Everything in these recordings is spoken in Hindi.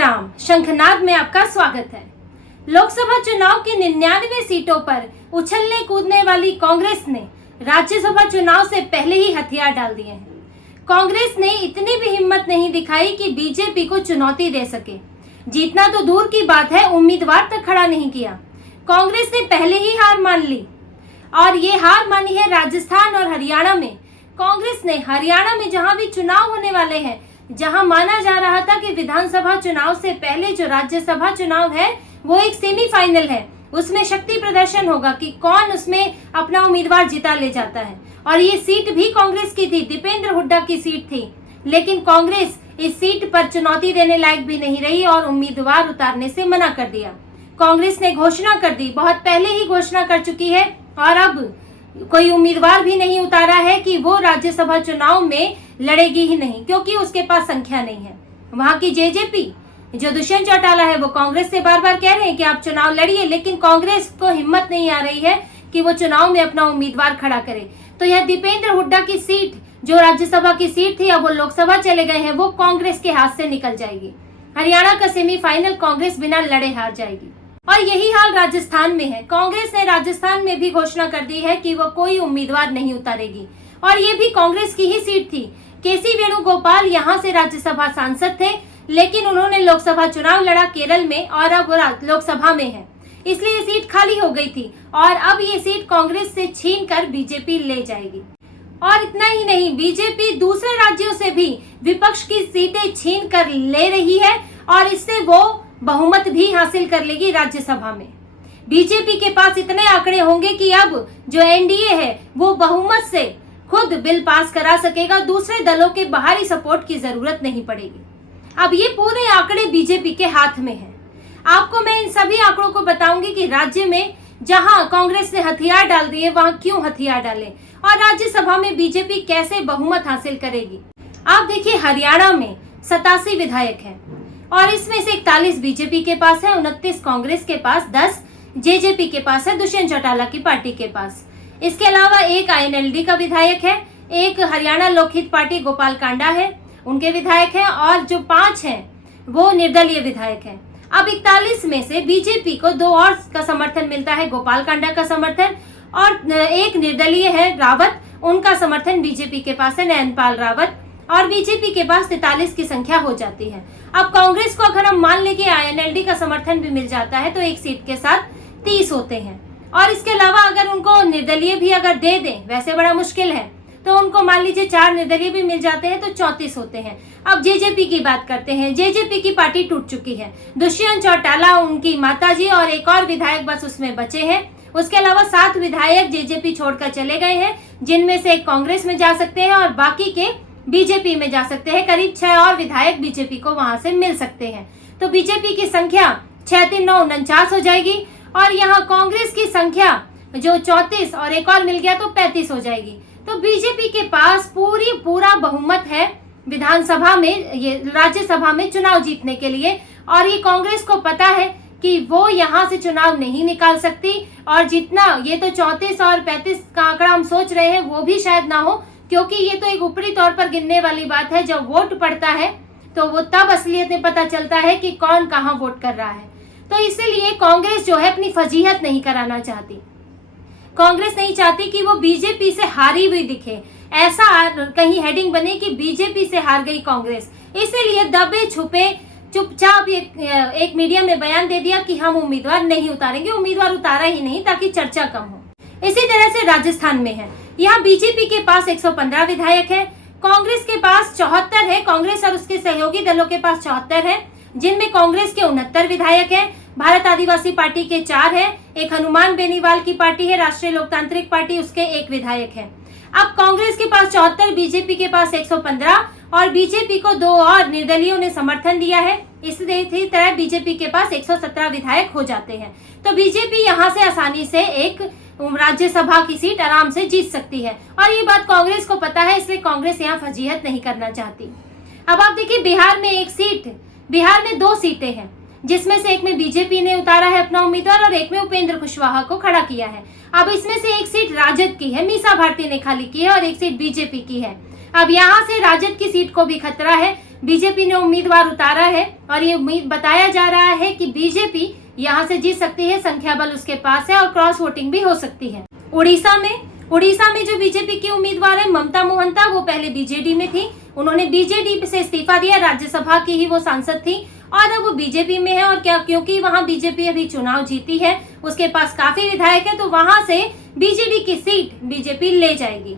राम। शंखनाद में आपका स्वागत है। लोकसभा चुनाव की 99 सीटों पर उछलने कूदने वाली कांग्रेस ने राज्यसभा चुनाव से पहले ही हथियार डाल दिए हैं। कांग्रेस ने इतनी भी हिम्मत नहीं दिखाई कि बीजेपी को चुनौती दे सके। जीतना तो दूर की बात है, उम्मीदवार तक खड़ा नहीं किया। कांग्रेस ने पहले ही हार मान ली और ये हार मानी है राजस्थान और हरियाणा में। कांग्रेस ने हरियाणा में जहां भी चुनाव होने वाले हैं, जहां माना जा रहा था कि विधानसभा चुनाव से पहले जो राज्यसभा चुनाव है वो एक सेमीफाइनल है, उसमें शक्ति प्रदर्शन होगा कि कौन उसमें अपना उम्मीदवार जिता ले जाता है। और ये सीट भी कांग्रेस की थी, दीपेंद्र हुड्डा की सीट थी, लेकिन कांग्रेस इस सीट पर चुनौती देने लायक भी नहीं रही और उम्मीदवार उतारने से मना कर दिया। कांग्रेस ने घोषणा कर दी, बहुत पहले ही घोषणा कर चुकी है और अब कोई उम्मीदवार भी नहीं उतारा है कि वो राज्यसभा चुनाव में लड़ेगी ही नहीं, क्योंकि उसके पास संख्या नहीं है। वहां की जेजेपी जो दुष्यंत चौटाला है वो कांग्रेस से बार बार कह रहे हैं कि आप चुनाव लड़िए, लेकिन कांग्रेस को हिम्मत नहीं आ रही है कि वो चुनाव में अपना उम्मीदवार खड़ा करे। तो यह दीपेंद्र हुड्डा की सीट जो राज्यसभा की सीट थी, अब वो लोकसभा चले गए हैं, वो कांग्रेस के हाथ से निकल जाएगी। हरियाणा का सेमीफाइनल कांग्रेस बिना लड़े हार जाएगी और यही हाल राजस्थान में है। कांग्रेस ने राजस्थान में भी घोषणा कर दी है कि वो कोई उम्मीदवार नहीं उतारेगी और ये भी कांग्रेस की ही सीट थी। केसी वेणुगोपाल यहाँ से राज्यसभा सांसद थे, लेकिन उन्होंने लोकसभा चुनाव लड़ा केरल में और अब लोकसभा में है, इसलिए ये सीट खाली हो गई थी और अब ये सीट कांग्रेस से छीन कर बीजेपी ले जाएगी। और इतना ही नहीं, बीजेपी दूसरे राज्यों से भी विपक्ष की सीटें छीन कर ले रही है और इससे वो बहुमत भी हासिल कर लेगी राज्यसभा में। बीजेपी के पास इतने आंकड़े होंगे कि अब जो एनडीए है वो बहुमत से खुद बिल पास करा सकेगा, दूसरे दलों के बाहरी सपोर्ट की जरूरत नहीं पड़ेगी। अब ये पूरे आंकड़े बीजेपी के हाथ में है। आपको मैं इन सभी आंकड़ों को बताऊंगी कि राज्य में जहां कांग्रेस ने हथियार डाल दिए वहां क्यों हथियार डाले और राज्यसभा में बीजेपी कैसे बहुमत हासिल करेगी। आप देखिए, हरियाणा में 87 विधायक हैं और इसमें से 41 बीजेपी के पास है, 29 कांग्रेस के पास, 10 जेजेपी के पास है, दुष्यंत चौटाला की पार्टी के पास। इसके अलावा एक आईएनएलडी का विधायक है, एक हरियाणा लोकहित पार्टी गोपाल कांडा है, उनके विधायक हैं और जो 5 हैं वो निर्दलीय विधायक हैं। अब 41 में से बीजेपी को 2 और का समर्थन मिलता है, गोपाल कांडा का समर्थन, और एक निर्दलीय है रावत, उनका समर्थन बीजेपी के पास है, नयनपाल रावत, और बीजेपी के पास 43 की संख्या हो जाती है। अब कांग्रेस को अगर हम मान लें कि आईएनएलडी का समर्थन भी मिल जाता है तो एक सीट के साथ 30 होते हैं और इसके अलावा अगर उनको निर्दलीय भी अगर दे दें, वैसे बड़ा मुश्किल है, तो उनको मान लीजिए 4 निर्दलीय भी मिल जाते हैं तो 34 होते हैं। अब जेजेपी की बात करते हैं। जेजेपी की पार्टी टूट चुकी है, दुष्यंत चौटाला, उनकी माताजी और एक और विधायक बस उसमें बचे हैं। उसके अलावा 7 विधायक जेजेपी छोड़कर चले गए हैं, जिनमें से एक कांग्रेस में जा सकते हैं और बाकी के बीजेपी में जा सकते हैं। करीब 6 और विधायक बीजेपी को वहां से मिल सकते हैं। तो बीजेपी की संख्या 6 3 9 49 हो जाएगी और यहाँ कांग्रेस की संख्या जो 34 और एक और मिल गया तो 35 हो जाएगी। तो बीजेपी के पास पूरा बहुमत है विधानसभा में, ये राज्यसभा में चुनाव जीतने के लिए, और ये कांग्रेस को पता है कि वो यहाँ से चुनाव नहीं निकाल सकती और जितना ये तो 34 और 35 का आंकड़ा हम सोच रहे हैं वो भी शायद ना हो, क्योंकि ये तो एक ऊपरी तौर पर गिनने वाली बात है। जब वोट पड़ता है तो वो तब असलियत में पता चलता है कि कौन कहाँ वोट कर रहा है। तो इसीलिए कांग्रेस जो है अपनी फजीहत नहीं कराना चाहती। कांग्रेस नहीं चाहती कि वो बीजेपी से हारी हुई दिखे, ऐसा कहीं हेडिंग बने कि बीजेपी से हार गई कांग्रेस। इसीलिए दबे छुपे चुपचाप एक मीडिया में बयान दे दिया कि हम उम्मीदवार नहीं उतारेंगे, उम्मीदवार उतारा ही नहीं ताकि चर्चा कम हो। इसी तरह से राजस्थान में है, यहाँ बीजेपी के पास 115 विधायक है, कांग्रेस के पास 74 है, कांग्रेस और उसके सहयोगी दलों के पास 74 है, जिनमें कांग्रेस के 69 विधायक हैं, भारत आदिवासी पार्टी के 4 है, एक हनुमान बेनीवाल की पार्टी है, राष्ट्रीय लोकतांत्रिक पार्टी, उसके 1 विधायक है। अब कांग्रेस के पास 74, बीजेपी के पास 115 और बीजेपी को 2 और निर्दलीयों ने समर्थन दिया है। इसी तरह बीजेपी के पास 117 विधायक हो जाते हैं। तो बीजेपी यहाँ से आसानी से एक राज्यसभा की सीट आराम से जीत सकती है और ये बात कांग्रेस को पता है, इसलिए कांग्रेस यहाँ फजीहत नहीं करना चाहती। अब आप देखिए, बिहार में 2 सीटें हैं, जिसमें से एक में बीजेपी ने उतारा है अपना उम्मीदवार और एक में उपेंद्र कुशवाहा को खड़ा किया है। अब इसमें से एक सीट राजद की है, मीसा भारती ने खाली की है, और एक सीट बीजेपी की है। अब यहाँ से राजद की सीट को भी खतरा है। बीजेपी ने उम्मीदवार उतारा है और ये उम्मीद बताया जा रहा है कि बीजेपी यहाँ से जीत सकती है, संख्या बल उसके पास है और क्रॉस वोटिंग भी हो सकती है। उड़ीसा में जो बीजेपी की उम्मीदवार है ममता मोहंता, वो पहले बीजेडी में थी, उन्होंने बीजेडी से इस्तीफा दिया, राज्यसभा की ही वो सांसद थी और अब वो बीजेपी में है। और क्या, क्योंकि वहां बीजेपी अभी चुनाव जीती है, उसके पास काफी विधायक है, तो वहां से बीजेडी की सीट बीजेपी ले जाएगी।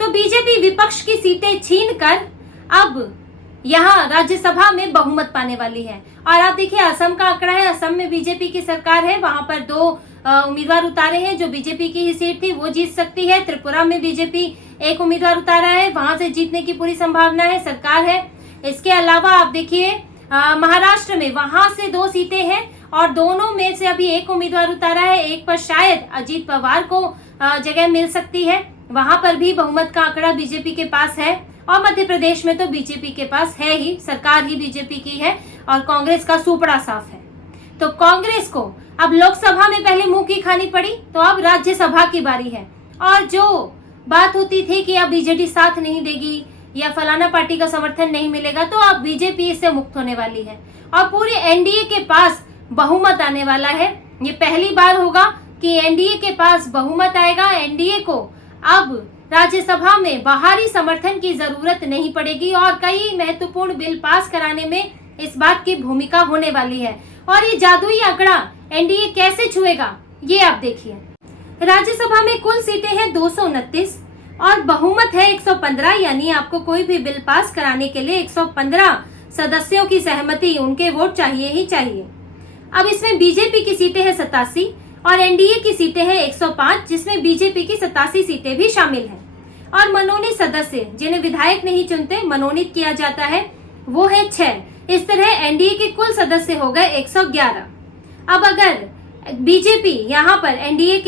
तो बीजेपी विपक्ष की सीटें छीनकर अब यहाँ राज्यसभा में बहुमत पाने वाली है। और आप देखिए असम का आंकड़ा है, असम में बीजेपी की सरकार है, वहां पर 2 उम्मीदवार उतारे हैं, जो बीजेपी की ही सीट थी वो जीत सकती है। त्रिपुरा में बीजेपी 1 उम्मीदवार उतारा है, वहां से जीतने की पूरी संभावना है, सरकार है। इसके अलावा आप देखिए महाराष्ट्र में वहां से 2 सीटें हैं और दोनों में से अभी 1 उम्मीदवार उतारा है, एक पर शायद अजीत पवार को जगह मिल सकती है, वहां पर भी बहुमत का आंकड़ा बीजेपी के पास है। और मध्य प्रदेश में तो बीजेपी के पास है ही, सरकार ही बीजेपी की है और कांग्रेस का सुपड़ा साफ है। तो कांग्रेस को अब लोकसभा में पहले मुंह की खानी पड़ी, तो अब राज्यसभा की बारी है। और जो बात होती थी कि अब बीजेडी साथ नहीं देगी या फलाना पार्टी का समर्थन नहीं मिलेगा, तो अब बीजेपी इससे मुक्त होने वाली है और पूरे एनडीए के पास बहुमत आने वाला है। ये पहली बार होगा कि एनडीए के पास बहुमत आएगा। एनडीए को अब राज्यसभा में बाहरी समर्थन की जरूरत नहीं पड़ेगी और कई महत्वपूर्ण बिल पास कराने में इस बात की भूमिका होने वाली है। और ये जादुई आंकड़ा एनडीए कैसे छुएगा, ये आप देखिए। राज्यसभा में कुल सीटें हैं 229 और बहुमत है 115, यानी आपको कोई भी बिल पास कराने के लिए 115 सदस्यों की सहमति, उनके वोट चाहिए ही चाहिए। अब इसमें बीजेपी की सीटें हैं 87 और एनडीए की सीटें हैं 105, जिसमें बीजेपी की 87 सीटें भी शामिल हैं। और मनोनीत सदस्य, जिन्हें विधायक नहीं चुनते, मनोनीत किया जाता है, वो है 6। इस तरह एनडीए के कुल सदस्य हो गए 111। अब अगर बीजेपी यहाँ पर एनडीए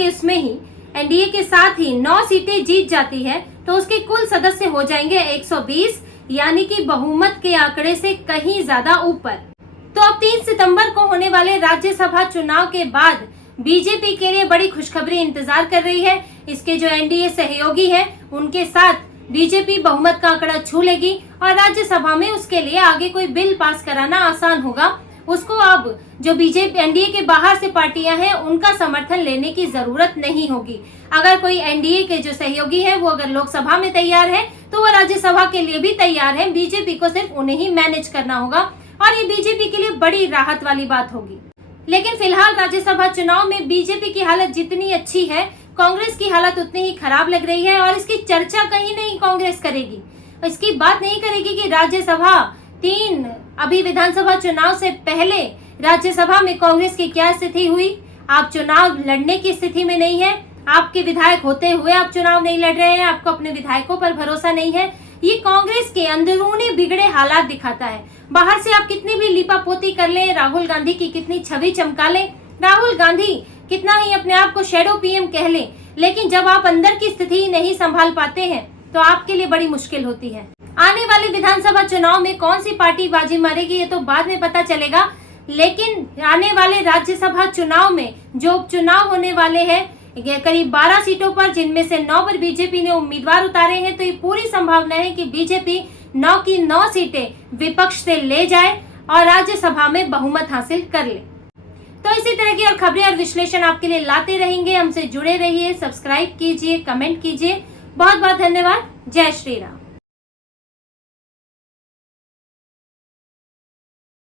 के साथ ही 9 सीटें जीत जाती है, तो उसके कुल सदस्य हो जाएंगे 120, यानी कि बहुमत के आंकड़े से कहीं ज्यादा ऊपर। तो अब 3 सितंबर को होने वाले राज्यसभा चुनाव के बाद बीजेपी के लिए बड़ी खुशखबरी इंतजार कर रही है। इसके जो एनडीए सहयोगी है, उनके साथ बीजेपी बहुमत का आंकड़ा छू लेगी और राज्यसभा में उसके लिए आगे कोई बिल पास कराना आसान होगा। उसको अब जो बीजेपी एनडीए के बाहर से पार्टियां हैं, उनका समर्थन लेने की जरूरत नहीं होगी। अगर कोई एनडीए के जो सहयोगी है वो अगर लोकसभा में तैयार है, तो वो राज्यसभा के लिए भी तैयार है। बीजेपी को सिर्फ उन्हें ही मैनेज करना होगा और ये बीजेपी के लिए बड़ी राहत वाली बात होगी। लेकिन फिलहाल राज्यसभा चुनाव में बीजेपी की हालत जितनी अच्छी है, कांग्रेस की हालत उतनी ही खराब लग रही है और इसकी चर्चा कहीं नहीं कांग्रेस करेगी। इसकी बात नहीं करेगी कि राज्यसभा 3 अभी विधानसभा चुनाव से पहले राज्यसभा में कांग्रेस की क्या स्थिति हुई। आप चुनाव लड़ने की स्थिति में नहीं है, आपके विधायक होते हुए आप चुनाव नहीं लड़ रहे हैं, आपको अपने विधायकों पर भरोसा नहीं है। ये कांग्रेस के अंदरूनी बिगड़े हालात दिखाता है। बाहर से आप कितनी भी लीपापोती कर लें, राहुल गांधी की कितनी छवि चमका लें, राहुल गांधी कितना ही अपने आप को शैडो पीएम कह लें, लेकिन जब आप अंदर की स्थिति नहीं संभाल पाते हैं तो आपके लिए बड़ी मुश्किल होती है। आने वाले विधानसभा चुनाव में कौन सी पार्टी बाजी मारेगी ये तो बाद में पता चलेगा, लेकिन आने वाले राज्यसभा चुनाव में जो उपचुनाव होने वाले हैं करीब 12 सीटों पर, जिनमें से 9 पर बीजेपी ने उम्मीदवार उतारे हैं, तो ये पूरी संभावना है कि बीजेपी 9 की 9 सीटें विपक्ष से ले जाए और राज्यसभा में बहुमत हासिल कर ले। तो इसी तरह की और खबरें और विश्लेषण आपके लिए लाते रहेंगे। हमसे जुड़े रहिए, सब्सक्राइब कीजिए, कमेंट कीजिए। बहुत बहुत धन्यवाद। जय श्री राम।